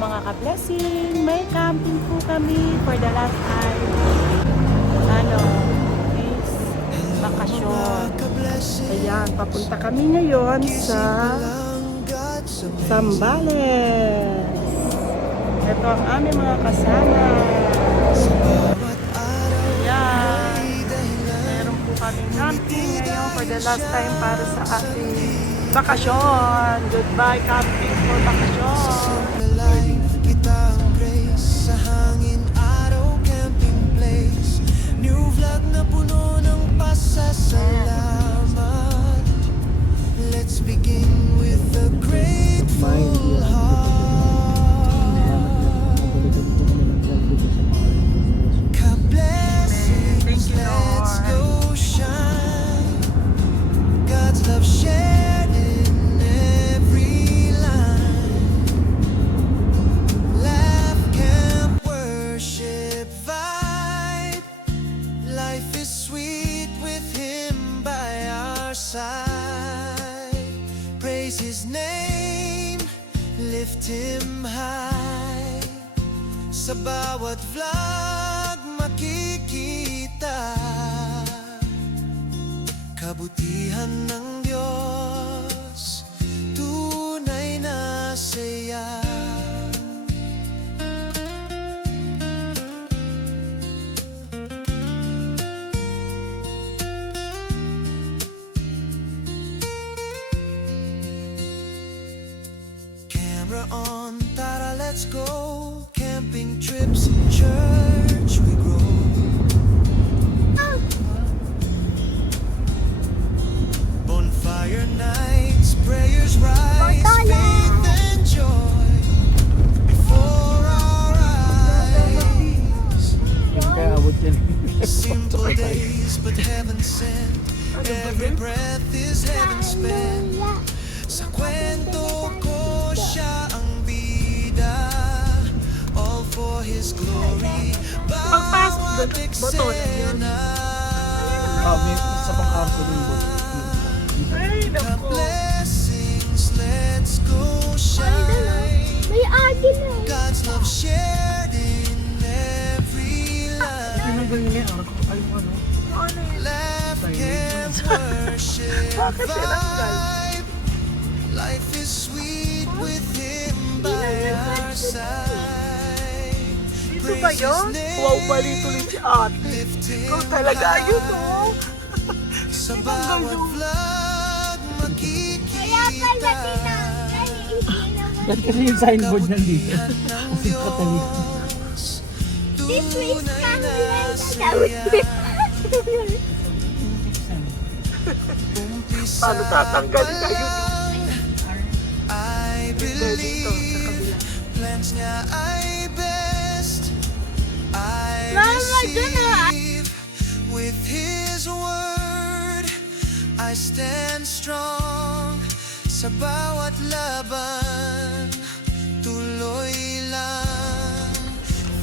mga ka-blessing, may camping po kami for the last time. Is bakasyon. Ayan, papunta kami ngayon sa Zambales. Ito ang aming mga kasama. Ayan. Meron po kami camping ngayon for the last time para sa ating bakasyon. Goodbye camping for bakasyon. Sa hangin araw camping place. New vlog na puno ng pasasalamat. Let's begin with a grateful heart. Ka-blessings, let's go shine. God's love shared in every line. Laugh, camp, worship, vibe. Life is sweet with Him by our side. Praise His name, lift Him high. Sa bawat vlog makikita kabutihan ng Diyos, tunay na saya. Camera on, tara let's go. Camping trips in church we grow. Bonfire nights, prayers rise, faith and joy before our eyes. Simple days but heaven sent. Every breath is heaven spent. Sa kwento ko siya ang bida, all for His glory. Bawat eksena, May isa pang arko din po. the blessings, let's go shine. May agin na. God's love shared in every line. Tinanggal niya yung arko. Ay, ano? Laugh, camp, worship, vibe. Life is sweet with Him by our side. Dito ba yun? Wow, balituloy si ate. Ikaw talaga yun, oh. Sa bawat vlog makikita Ba't kasi yung signboard nandito? ng Diyos, This is tunay na coming. saya. Paano tatanggalin kayo? I believe plans niya ay best. I receive with His word. I stand strong sa bawat laban. Tuloy lang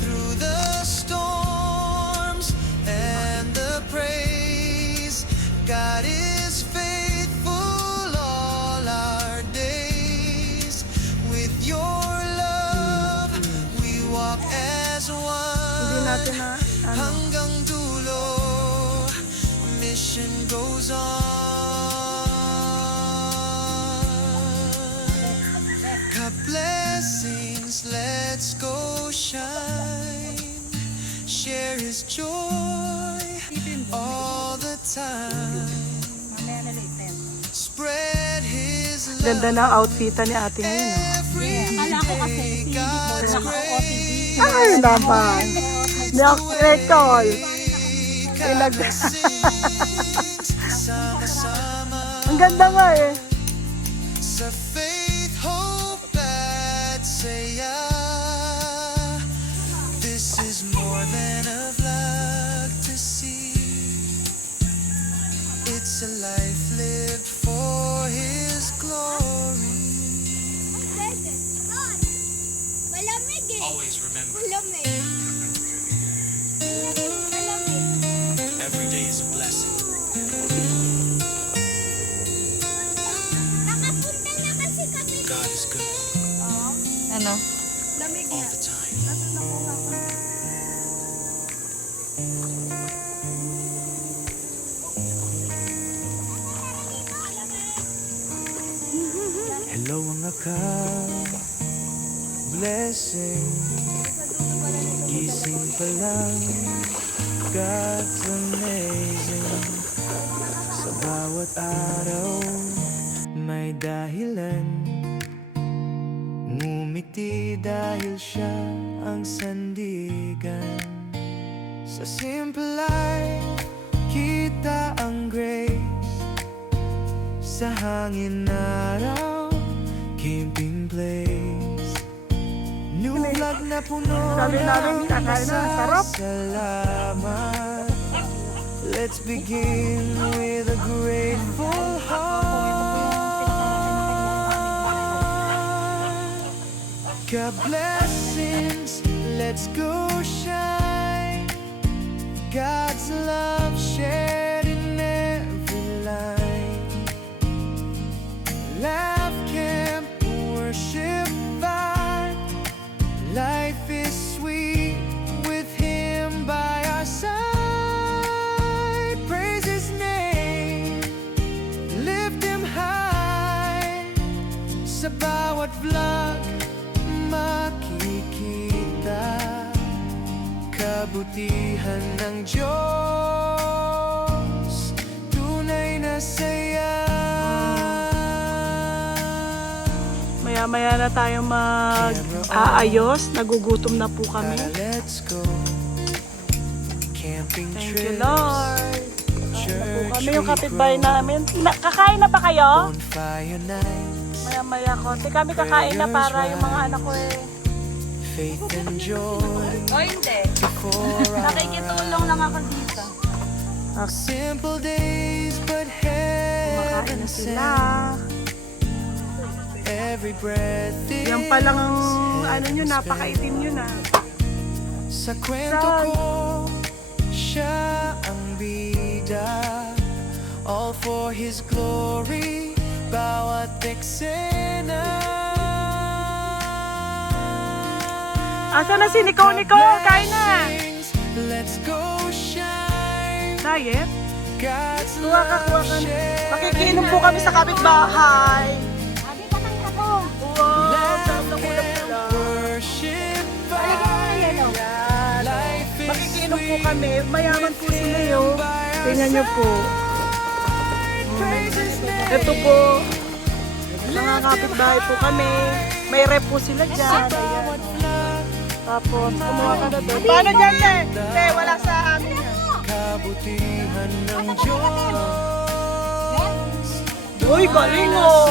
through the storms and the praise. God is faithful all our days. With your love, we walk as Hindi one. natin na, Hanggang dulo, mission goes on. Ka-blessings, let's go shine. Share His joy all the time. Spread His love ganda na outfitan ni ate ngayon, oh. every Kala ko kasi, day. hindi God's ko grace. Ay, naman. Niyakretol. Ilag. Sama-sama Ang ganda nga eh. sa faith, hope at saya. This is more than a vlog to see. It's a life lived for His glory. Malamig eh. Always remember, Malamig. Malamig. every day is a blessing. Nakapunta na kasi kami. God is good. Ano? ka-blessing. Gising pa lang, God's amazing. Sa bawat araw, may dahilan. Ngumiti dahil siya ang sandigan. Sa simple life, kita ang grace. Sa hangin araw, camping place. New vlog na puno Sabi namin, ng kakain na, sarap. salamat. Let's begin with a grateful heart. Ka-blessings, let's go shine. God's love shared in every line. Laugh camp, worship vibe. Life is sweet with Him by our side. Praise His name, lift Him high. Sa bawat vlog, makikita kabutihan ng Diyos, tunay na saya. Maya-maya na tayo mag-aayos. Nagugutom na po kami. Tara, let's go. Camping Thank trips, you, Lord. church Kami yung kapitbahay namin. Kakain na ba kayo? bonfire nights, Maya-maya konti. Kami kakain na para yung mga anak ko eh. faith and joy O hindi. before our Nakikitulong lang ako dito. simple days, but Kumakain heaven na sila. sent. Every breath is Yan pa lang ang ano nyo, napakaitim nyo na. sa kwento Saan? ko, siya ang bida. All for His glory, bawat eksena. Asa na si Nicole? Kain na! Let's go shine. Diet? God's Kuha ka. love shared. Makikinom po kami sa kapitbahay. Sabi ka ng kato. Wow! Laugh Sarap na and pula-pula. worship Ayan. Life is Makikinom po kami. Mayaman po sila yun. Tingnan nyo po. Ito po. Mga kapitbahay po kami. May rep po sila dyan. Ayan. Tapos, kumuha ka na doon. Paano dyan, te? Te, wala sa amin yan. kabutihan ng Diyos. Uy, galing oh!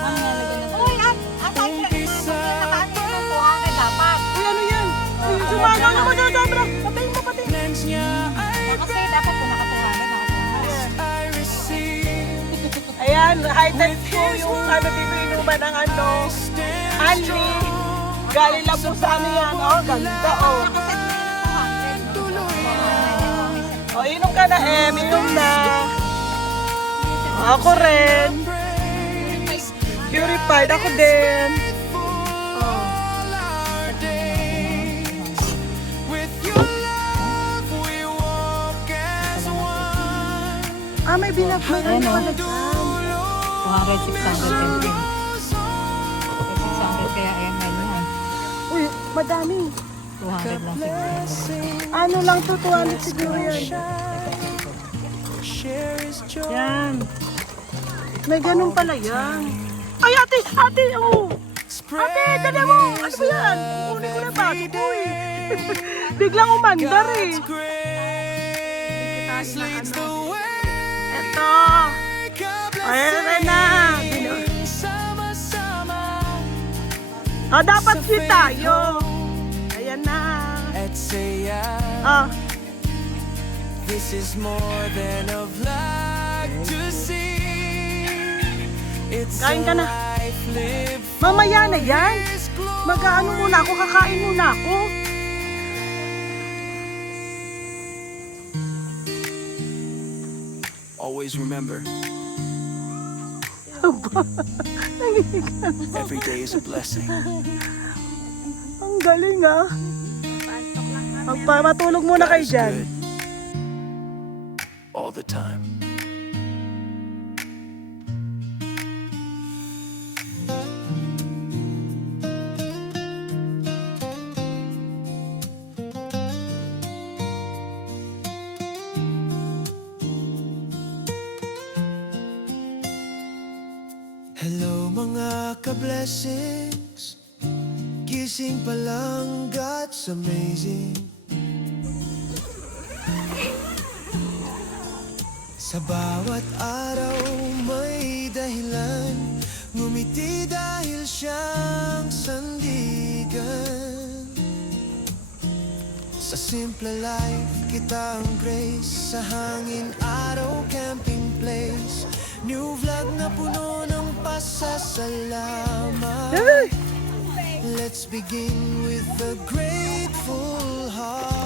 Ang nalagyan na. Uy, asay ka. Nakaano po ang dapat. Uy, ano yan? Uy, sumagaw na magagabra. Patayin mo, pati. Lens niya ay Kasi dapat po nakatuhan. I receive. Ayan, high-tech po yung ano dito inuman ng ano. Anli. Galing lang po sa ano yan. Oh, ganda oh. O, inom ka na inom na. Ako rin. Purified ako din. Oh. With your love we walk as one. May binagay na pala dyan. 200, 600 10. 600 kaya ayan yan. Uy, madami. 200 lang siguro. Ano lang to, 200 siguro yan. Share His joy. Yan. May ganun pala yan. Ay, ate, oh. Ate, dala mo. Ano ba yan? Kukunin ko na ba? Tukoy. Biglang umandar eh. Grace leads the way. Eto. Ayan na. Sama-sama Dapat kita tayo. Ayan na. at saya. This is more than a vlog to see. It's Kain ka a na. life lived Mamaya na yan. His glory. Mag-ano muna ako, kakain muna ako. Always remember, every day is a blessing. Ang galing ah. Magpamatulog muna God kayo is dyan. good all the time. ka-blessings. Gising pa lang, God's amazing. Sa bawat araw may dahilan, ngumiti dahil siyang sandigan. Sa simple life, kita ang grace. Sa hangin araw, camping place. New vlog na puno ng pasasalamat. Let's begin with a grateful heart.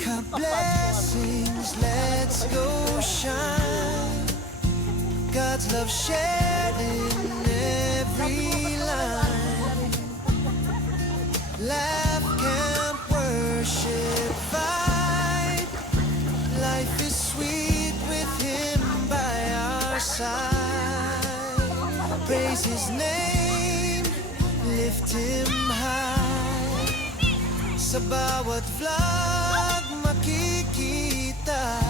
Ka-blessings, let's go shine. God's love shared in every line. Laugh, camp, worship, vibe. Life is sweet with Him by our side. Praise His name, lift Him high. Sa bawat vlog makikita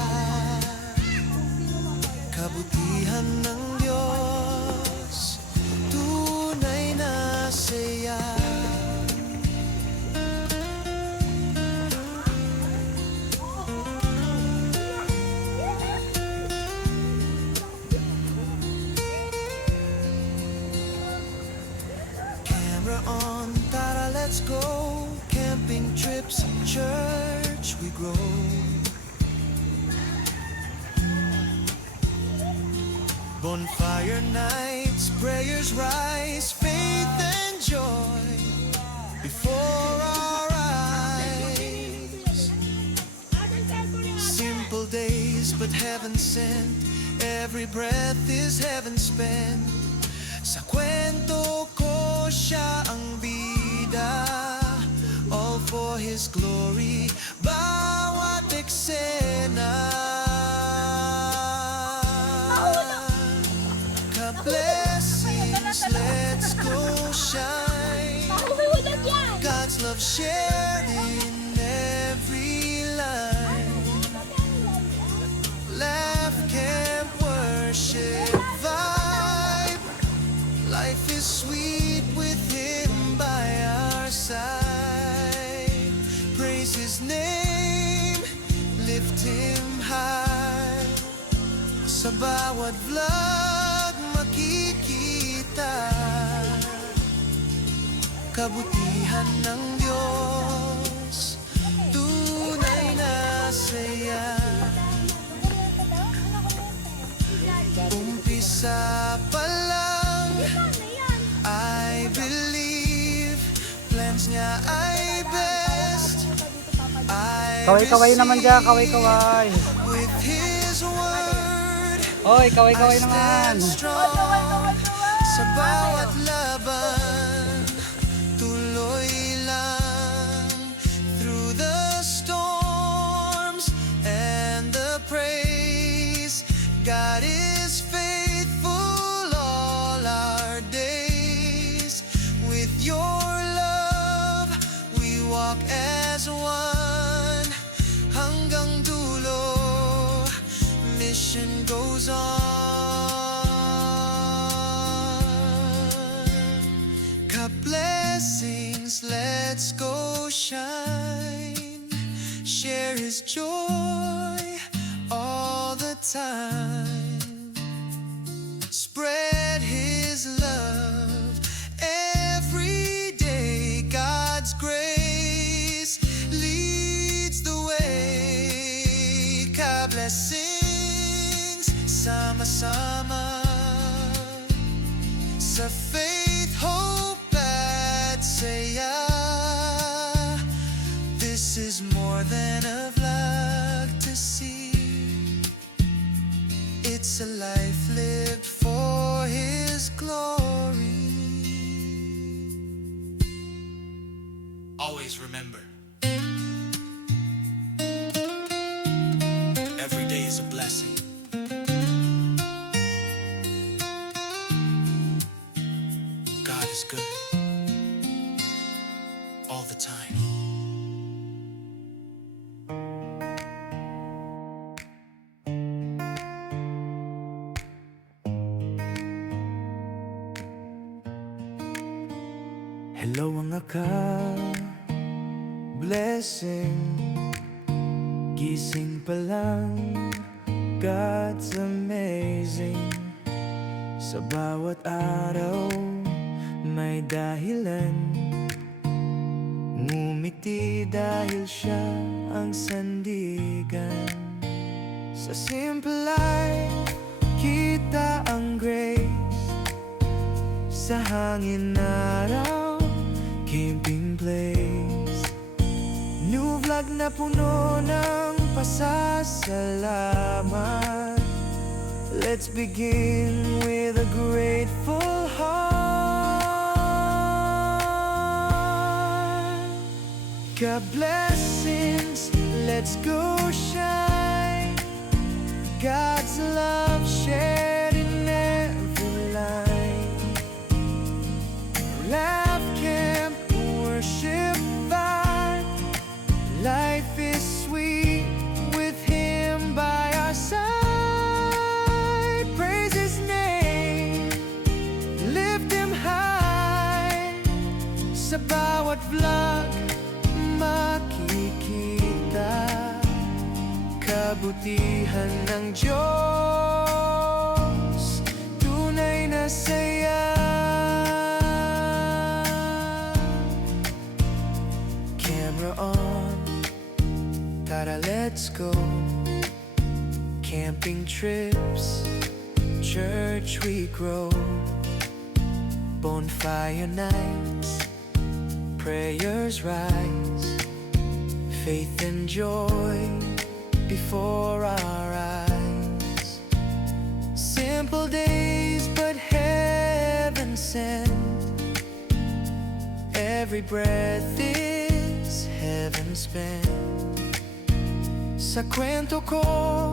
kabutihan ng Diyos, tunay na saya. Camera on, tara let's go. Camping trips, church we grow. Bonfire nights, prayers rise, faith and joy before our eyes. Simple days but heaven sent, every breath is heaven spent. Sa kwento ko siya ang bida, all for His glory, bawat eksena. Ka-blessings, let's go shine. God's love shared in every line. Laugh, camp, worship, vibe. Life is sweet with Him by our side. Praise His name, lift Him high. Sa bawat vlog makikita kabutihan ng Diyos, tunay na saya. Umpisa pa lang, I believe plans niya ay best. I Kaway-kaway naman dyan, receive kaway-kaway. with His word. Oy, I kaway-kaway naman. stand strong sa bawat laban. Tuloy lang through the storms and the praise. God is faithful all our days. With your love, we walk as one hanggang dulo. Mission goes on. Ka-blessings, let's go shine. Share His joy all the time. Spread His love every day. God's grace leads the way. Ka-blessings, sama-sama sa faith, hope at saya. This is more than a vlog to see. It's a life lived for His glory. Always remember, every day is a blessing. God is good all the time. ka-blessing. Gising pa lang, God's amazing. Sa bawat araw, may dahilan. Ngumiti dahil siya ang sandigan. Sa simple life, kita ang grace. Sa hangin araw, camping place. New vlog na puno ng pasasalamat. Let's begin with a grateful heart. God blessings, let's go shine. God's love shared in every line. Laugh camp, worship vibe. Life is sweet with Him by our side. Praise His name, lift Him high. Sa bawat vlog, makikita kabutihan ng Diyos, tunay na saya. Camera on, tara let's go. Camping trips, church we grow. Bonfire nights, prayers rise. Faith and joy before our eyes. Simple days but heaven sent. Every breath is heaven spent. Sa kwento ko,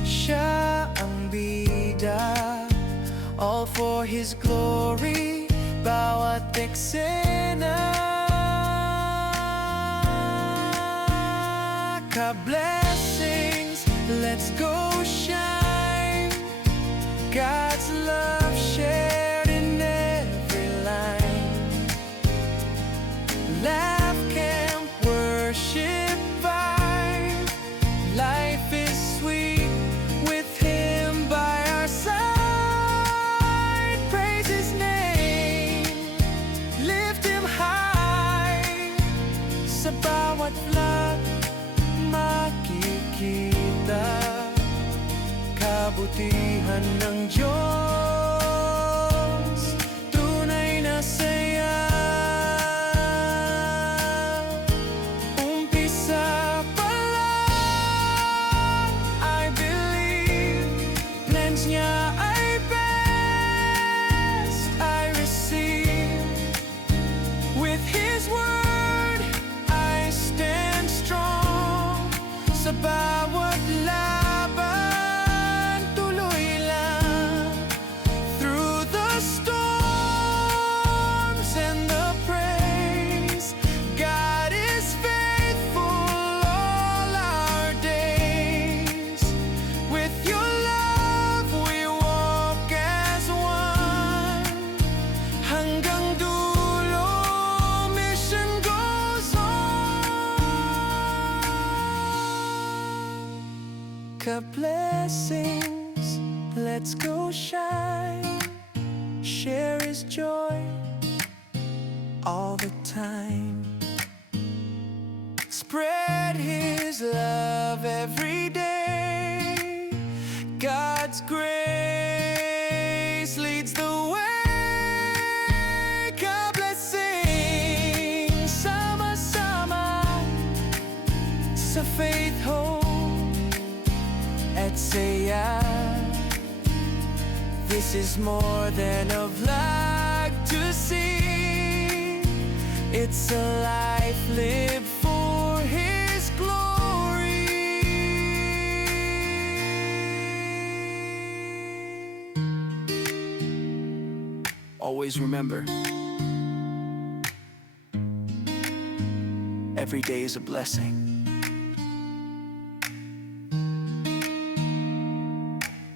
siya ang bida. All for His glory, bawat eksena. Ka-blessings, let's go shine. God's love shared in every line. Laugh camp, worship vibe. Life is sweet with Him by our side. Praise His name, lift Him high. Sa bawat vlog, makikita kabutihan ng Diyos, tunay na saya. Umpisa pa lang, I believe plans niya ay best. I receive with His word, I stand strong. Sa bawat laban, tuloy lang. Through the storms and the praise, God is faithful all our days. With your love we walk as one. Hanggang dulo, mission goes on. Ka-blessings, let's go shine. Share His joy all the time. Spread His love every day. God's grace leads the way. Ka-blessings, sama-sama sa faith, hope at saya. This is more than a vlog to see. It's a life lived for His glory. Always remember, every day is a blessing.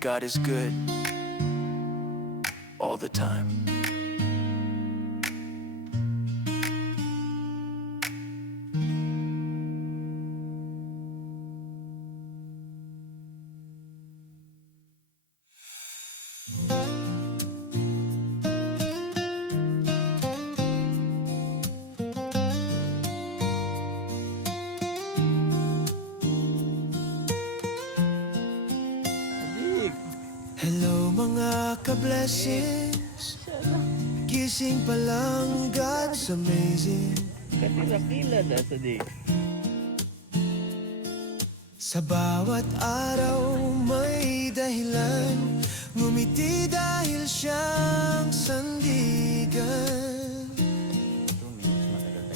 God is good all the time. ka-blessings. Gising pa lang, God's amazing. Katila-kila na sa di. Sa bawat araw may dahilan, ngumiti dahil siyang sandigan.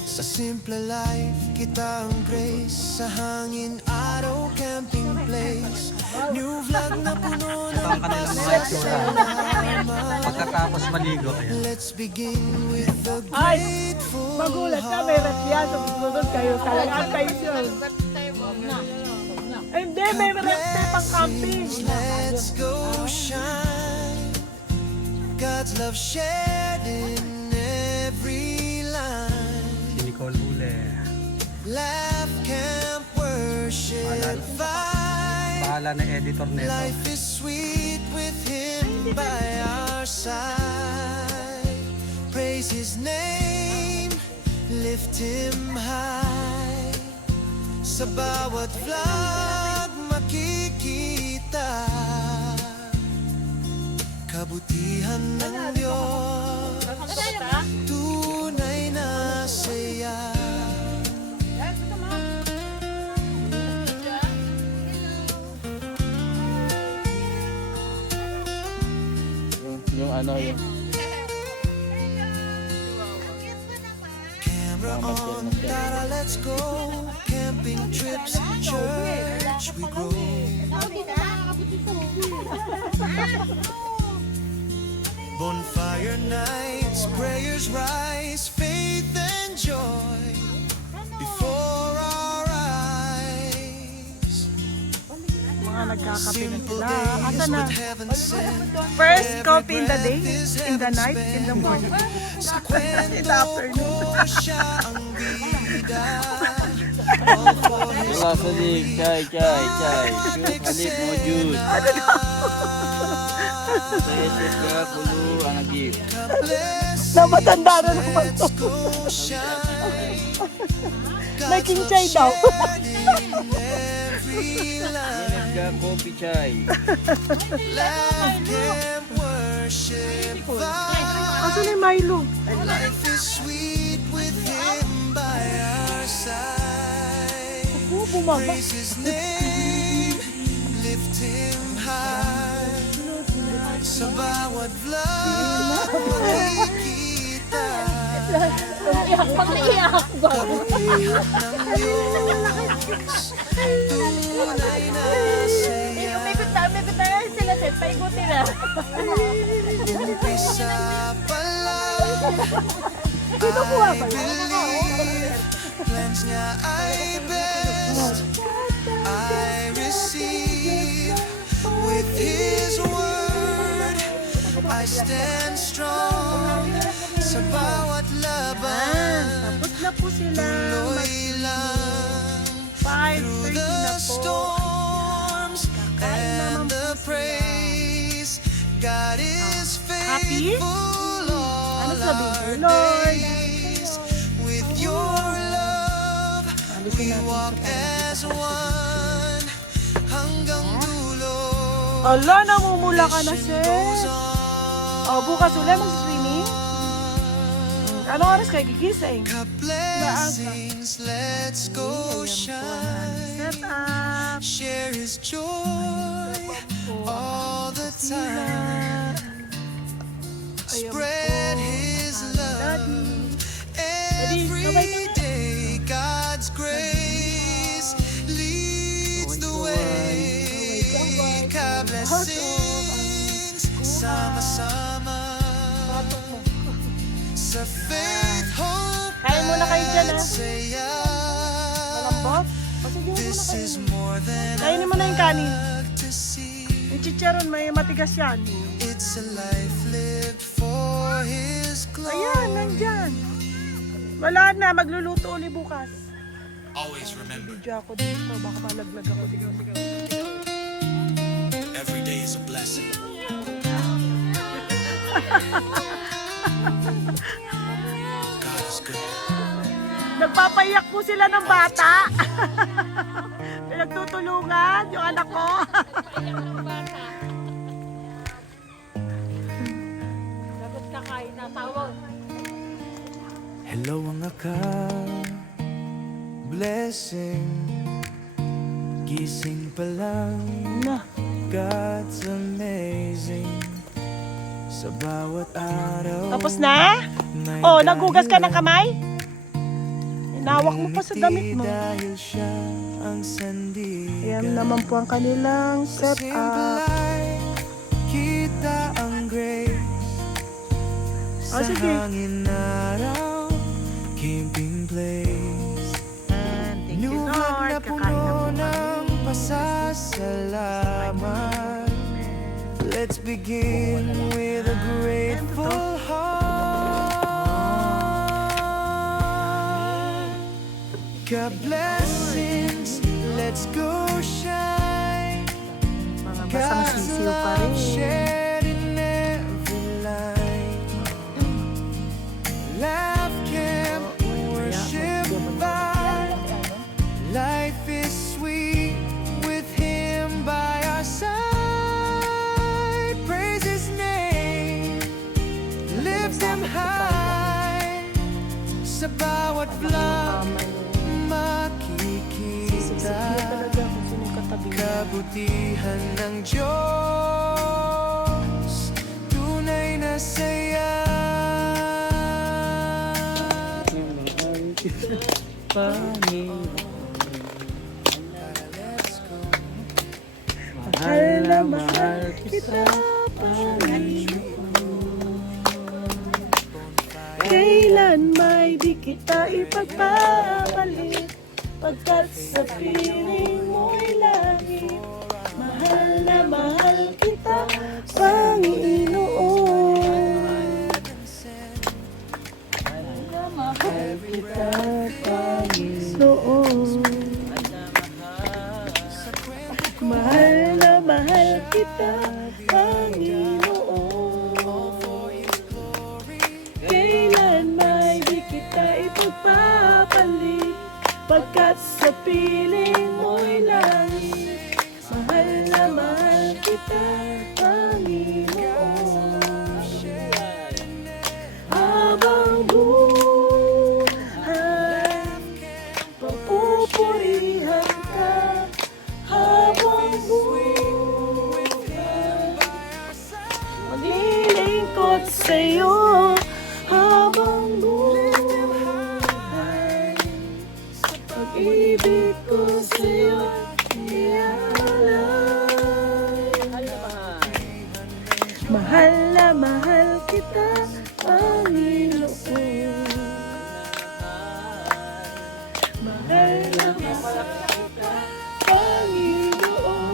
Sa simple life, kita ang grace. Sa hangin, araw, camping place. New vlog na puno ng pasasalamat. Pagkatapos maligo kaya. Let's begin with the Ay, grateful magulat ka, may ref yan. Sumunod kayo. Talagang kayo yun. Ay, hindi, may ref tayo pang camping. Let's go shine. God's love shared in every line. Si Nicole Hule. Laugh, camp, worship, vibe. Bahala na editor nito. Life is sweet with Him by our side. Praise His name, lift Him high. Sa bawat vlog makikita kabutihan ng Diyos, tunay na saya. Yung ano yung Camera on, tara let's go. Camping trips, church we grow. Bonfire nights, prayers rise, faith and joy before our eyes. Mga nagkakape na Simple sila. days Asa na? with heaven sent. First coffee in the Every day, breath is in the heaven night, in the sent. morning. Sa In the kwento afternoon. ko siya ang bida. All for His wala sa di. Chay. Shoot, halip mo, Jude. Saya ka, kulo, ang agip. Na matanda na naman to. Let's go shine. May king chai daw. Every line. Ka, coffee, chay. Laugh, camp, worship, vibe. Asan yung Milo? Life is sweet with Him by our side. Oo, bumaba. Praise His name, lift Him high. Sa bawat vlog makikita Pang-iyak ba? kabutihan ng Diyos, tunay na saya. Umikot na sila, Seth. Paikutin na. Umpisa pa lang, I believe, plans niya ay best. I receive with His word. I stand strong sa bawat laban. Tapos na po sila. Tuloy lang 5:30 through na the po. storms and the praise. God is Happy? faithful all Ano sabihin our mo, Lord? days. With your love, we walk as one hanggang dulo. Ala, namumula ka na, Mission Seth. goes on. O, bukas ulit mag-swimming? Anong oras kayo gigising? Blessings, let's go shine. Set up. Share His joy all the time. Spread His love every day. God's grace leads the way. God blessings, sama-sama. Sa faith, hope, Kain muna kayo dyan, and ha? saya. Malambot? O, sige, This is more than kainin mo na yung kanin. to see. Yung chicharon, may matigas yan. It's a life lived for His glory. Ayan, nandyan. Wala na, magluluto uli bukas. Always remember, Video ako dito, baka malaglag ako dito. every day is a blessing. God is good. Nagpapayak po sila ng bata. Pinagtutulungan yung anak ko. blessing. Gising pa lang, Na. God's amazing. Sa bawat araw Tapos na? may Oh, nagugas ka ng dahilan. kamay? Inawak mo pa sa damit mo. Dahil siya ang sandigan. Ayan naman po ang kanilang Sa set simple up. life, kita ang grace. Sa Oh, sige. hangin araw, camping place. Thank you, New Lord. na Kakain na po puno kami. ng pasasalamat. Let's begin with a grateful heart. God blessings, let's go shine. Mga basang God's sisiw pa love rin. shared in every line. Laugh, camp, worship, vibe. Life is sweet with Him by our side. Praise His name, lift Him high. Sa bawat vlog makikita kabutihan ng Diyos, tunay na saya. Mahal na mahal kita, kailan may di kita ipagpapalit, pagkat sa piling mo'y langit. Mahal na mahal kita, Panginoon. Mahal kita, Panginoon. Mahal na mahal kita, Panginoon. Kailan may di kita ipagpapalit, pagkat sa piling mo'y langit. Mahal na mahal kita, Panginoon. Habang buhay, papupurihan ka. Habang buhay, maglilingkod sa'yo. Habang buhay, pag-ibig ko sa'yo iaalay. Mahal na mahal kita, Panginoon. Mahal na mahal kita, Panginoon.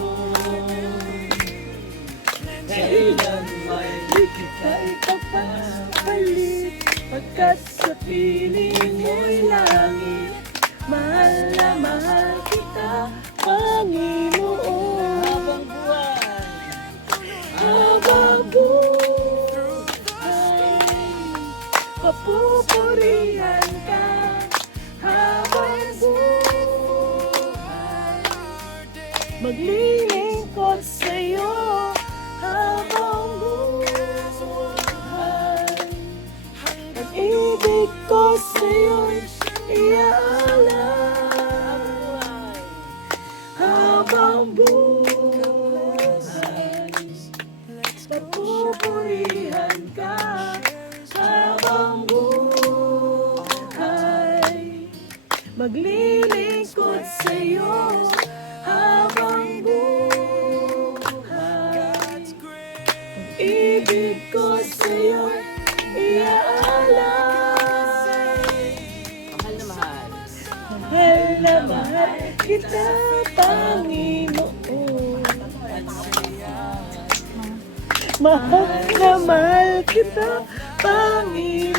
Kailan may di kita ipagpapalit, pagkat sa piling mo'y langit. Mahal na mahal kita, Panginoon. Habang buhay, habang buhay, papupurihan ka. Habang buhay, maglilingkod sa'yo. Habang buhay, pag-ibig ko sa'yo'y iaalay. Habang buhay, papupurihan ka. Habang buhay, maglilingkod sa'yo. Habang buhay, ibig ko sa'yo iaalay. Mahal na mahal kita, Panginoon. Mahal na mahal kita, Panginoon.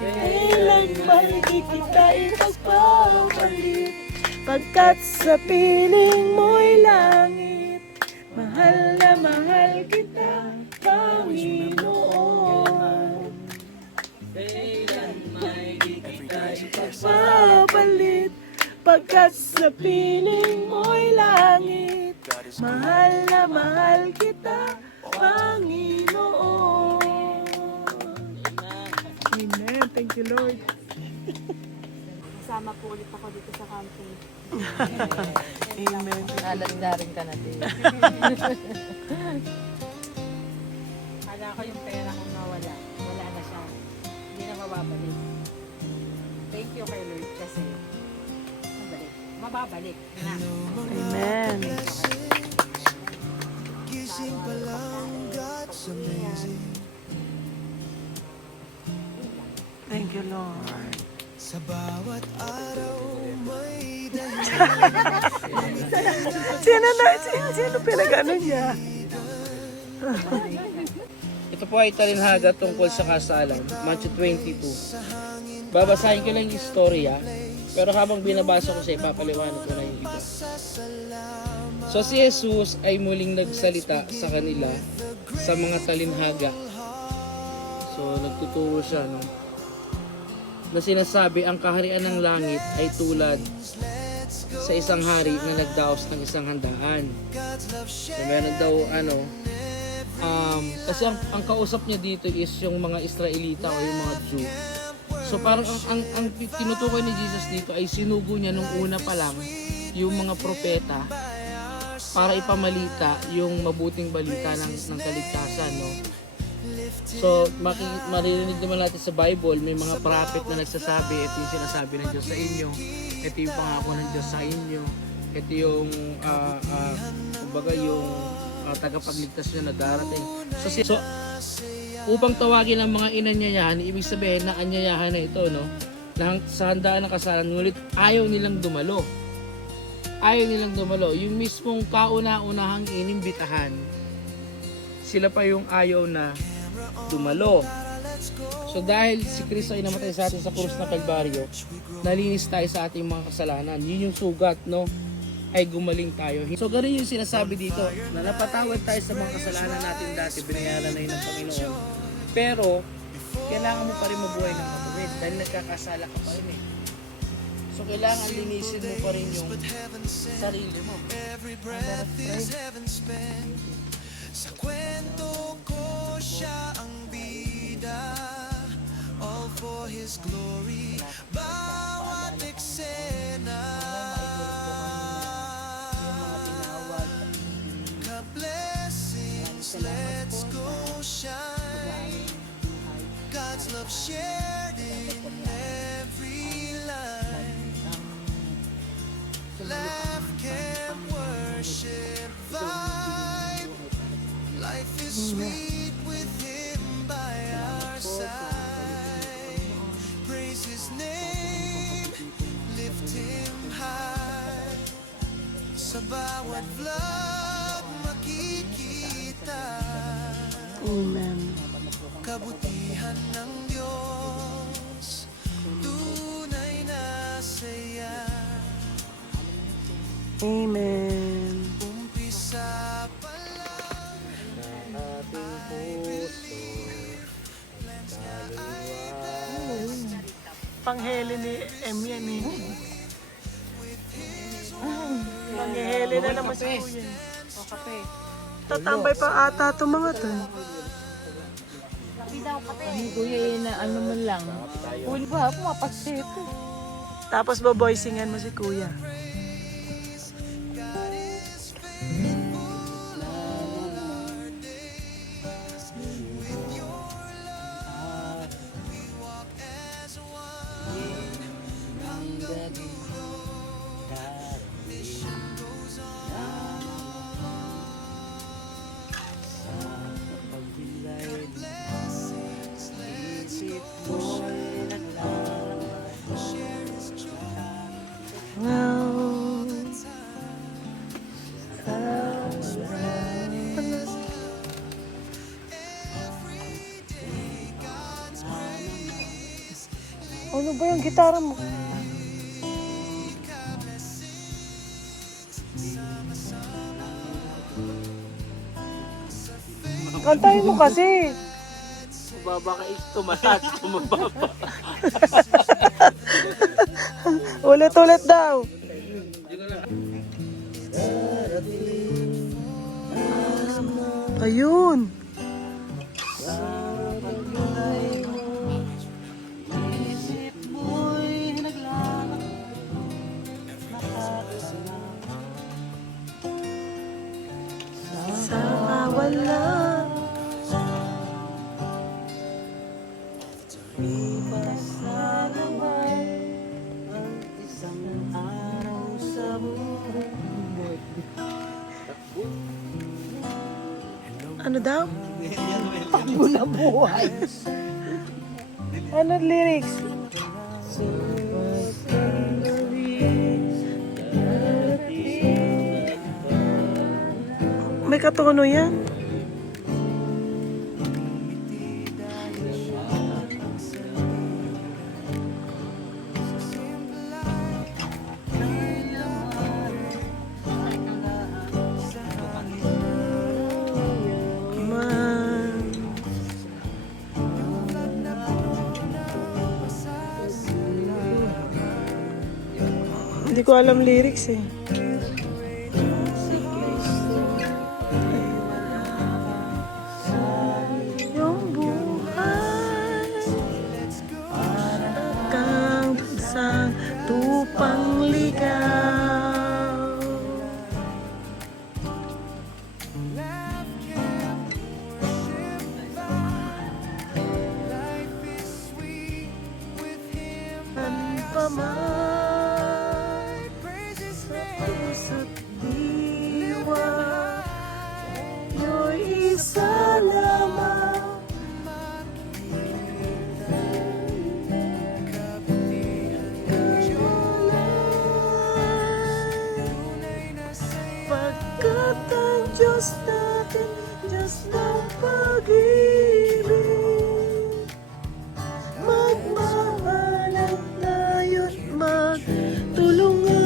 Kailan man di kita ipagpapalit, pagkat sa piling mo'y langit. Mahal na mahal kita, Panginoon. Kailan may di kita ipagpapalit, pagkat sa piling mo'y langit. Mahal na mahal kita, Panginoon. Amen. Thank you, Lord. Sasama po ulit ako dito sa camping. Amen. Nalanda rin ka na din. Kala ko yung pera kong nawala. Wala na siya. Hindi na mababalik. Thank you kay Lord kasi mababalik na. Amen. Gising pa lang, God's amazing. Thank you, Lord. Sa bawat araw may dahilan. Sino pinag-ano niya? Ito po ay talinhaga tungkol sa kasalan, Matthew 22. Babasahin ko lang yung istorya, pero habang binabasa ko siya, ipapaliwanag ko na yung iba. So si Jesus ay muling nagsalita sa kanila sa mga talinhaga. So nagtuturo siya, no? Na sinasabi, ang kaharian ng langit ay tulad sa isang hari na nagdaos ng isang handaan. So meron daw kasi ang kausap niya dito is yung mga Israelita o yung mga Jew. So parang ang tinutukoy ni Jesus dito ay sinugo niya nung una pa lang yung mga propeta para ipamalita yung mabuting balita ng kaligtasan, no? So maririnig naman natin sa Bible, may mga prophet na nagsasabi, ito yung sinasabi ng Diyos sa inyo, ito yung pangako ng Diyos sa inyo, ito yung kumbaga yung tagapagligtas niya na darating. So upang tawagin ang mga inanyayahan, ibig sabihin na anyayahan na ito, no? Na sa handaan ng kasalan, ngunit ayaw nilang dumalo. Ayaw nilang dumalo. Yung mismong kauna-unahang inimbitahan, sila pa yung ayaw na dumalo. So dahil si Kristo ay namatay sa atin sa krus ng Kalbaryo, nalinis tayo sa ating mga kasalanan. Yun yung sugat, no? Ay gumaling tayo. So ganun yung sinasabi dito, na napatawad tayo sa mga kasalanan natin dati, binayaran na yun ng Panginoon. Pero kailangan mo pa rin mabuhay ng matuwid dahil nagkakasala ka pa rin eh. So kailangan linisin mo pa rin yung sarili mo. Every breath is heaven spent. Sa kwento ko siya ang bida. All for His glory. Bawat eksena. Ka-blessings, let's go shine. God's love shared in every line. Laugh, camp, worship, vibe. Life is sweet with Him by our side. Praise His name, lift Him high. Sa bawat vlog makikita Amen. kabutihan ng Diyos, tunay na saya. Amen. Umpisa pa lang Pangheli ni M yan eh. Pangheli na naman si Kuya. O kape. Tatambay pa ata ito mga to. Labi daw kape. Kuya, na ano mo lang. Kuya ba, pumapagsit. Tapos baboysingan mo si Kuya. Ano ba yung gitara mo? Kantahin mo kasi. Baba ka tumatas, tumababa. Ulit-ulit daw. Ayun. Ano daw? Takbo na buhay. Ano lyrics? May katono yan. Man. Hindi ko alam lyrics eh. Yung buhay kang sa tupang ligaw. Ano pa man sa puso't diwa, yo'y isa lamang. Pagkat ang Diyos natin, Diyos ng pag-ibig, magmahalan tayo't magtulungan.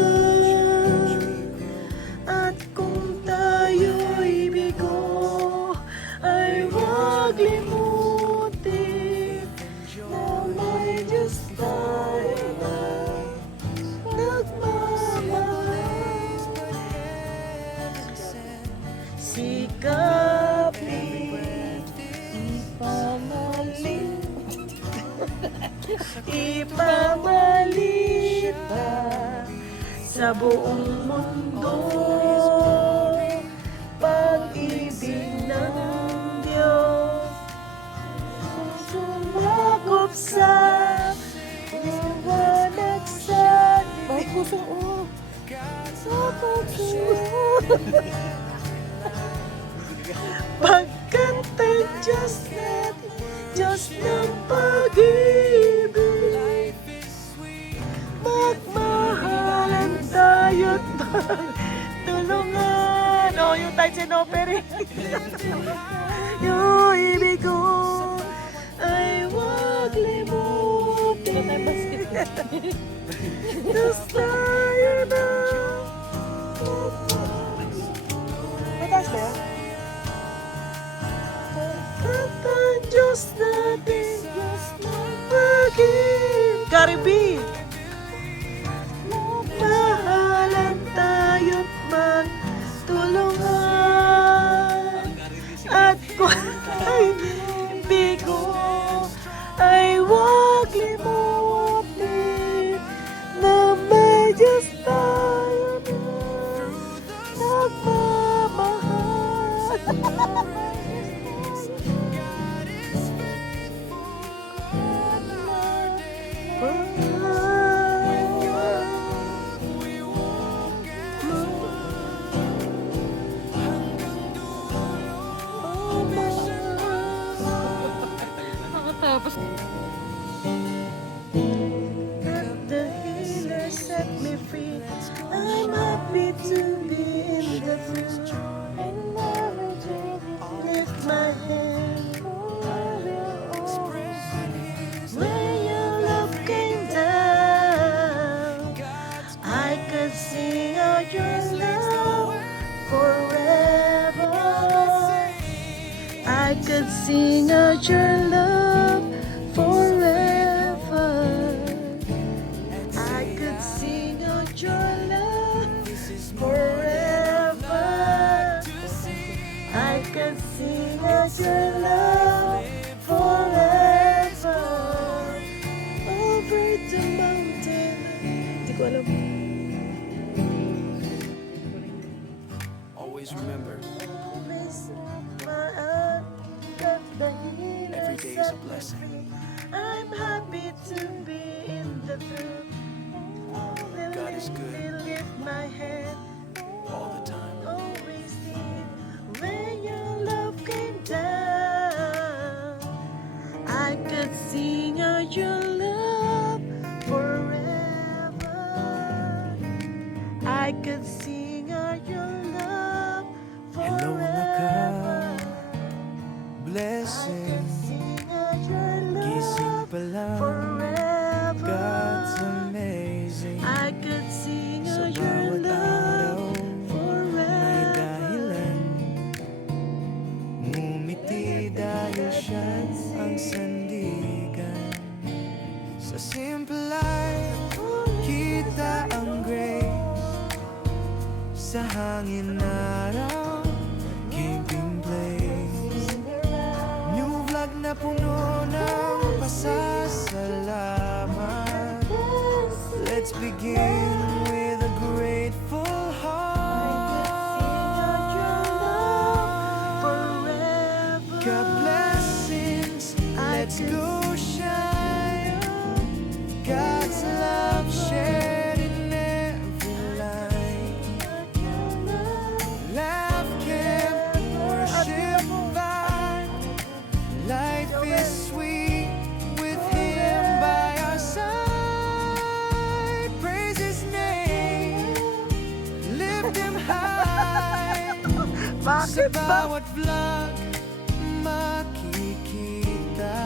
At kung tayo'y bigo, ay huwag limutin na may Diyos tayo na nagmamahal. Sikapin, ipamalita sa buong mundo, pag-ibig ng Diyos sumakop sa liwanag sa puso. Pagkat ang Diyos natin, Diyos ng pag-ibig, magmahalan tayo't magtulungan. Oh, yung tights and opera. Yung ibig ko ay huwag limutin. Diyos tayo na. May taas ba yan? Pagkat ang Diyos natin, Diyos ng pag-ibig. Caribe! Mahalan tayo't magtulungan. At kung ay bigo, ay huwag limutin na may Diyos tayo na nagmamahal. Nakatapos. The healer set me free. I'm happy to be in the room. And never to lift my hand. When your love came down, I could sing out your love forever. I could sing out your love forever. I could sing out your love forever. I could sing out your love forever. Over the mountain. Hindi ko alam. Always remember, Always my heart got the healer every day is a set me blessing. free. I'm happy to be in the room. God is good. Lift my hand. all the time. Always did. When your love came I could sing of your love Hello na forever. ka, blessing. Sing of your Gising love pa lang, forever. God's amazing. I could sing Sa of your bawat araw, love may forever. dahilan. Ngumiti dahil siya ang sandigan. Sa simple life, kita ang grace. Sa hangin araw, camping place. New vlog na puno ng pasasalamat. Let's begin with a grateful heart. Forever. God blessings, let's go shine. God's love shared in every line. Laugh, camp, worship, vibe. Life is sweet with Him by our side. Praise His name, lift Him high. Sa Bakit ba? bawat vlog, makikita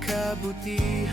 kabutihan.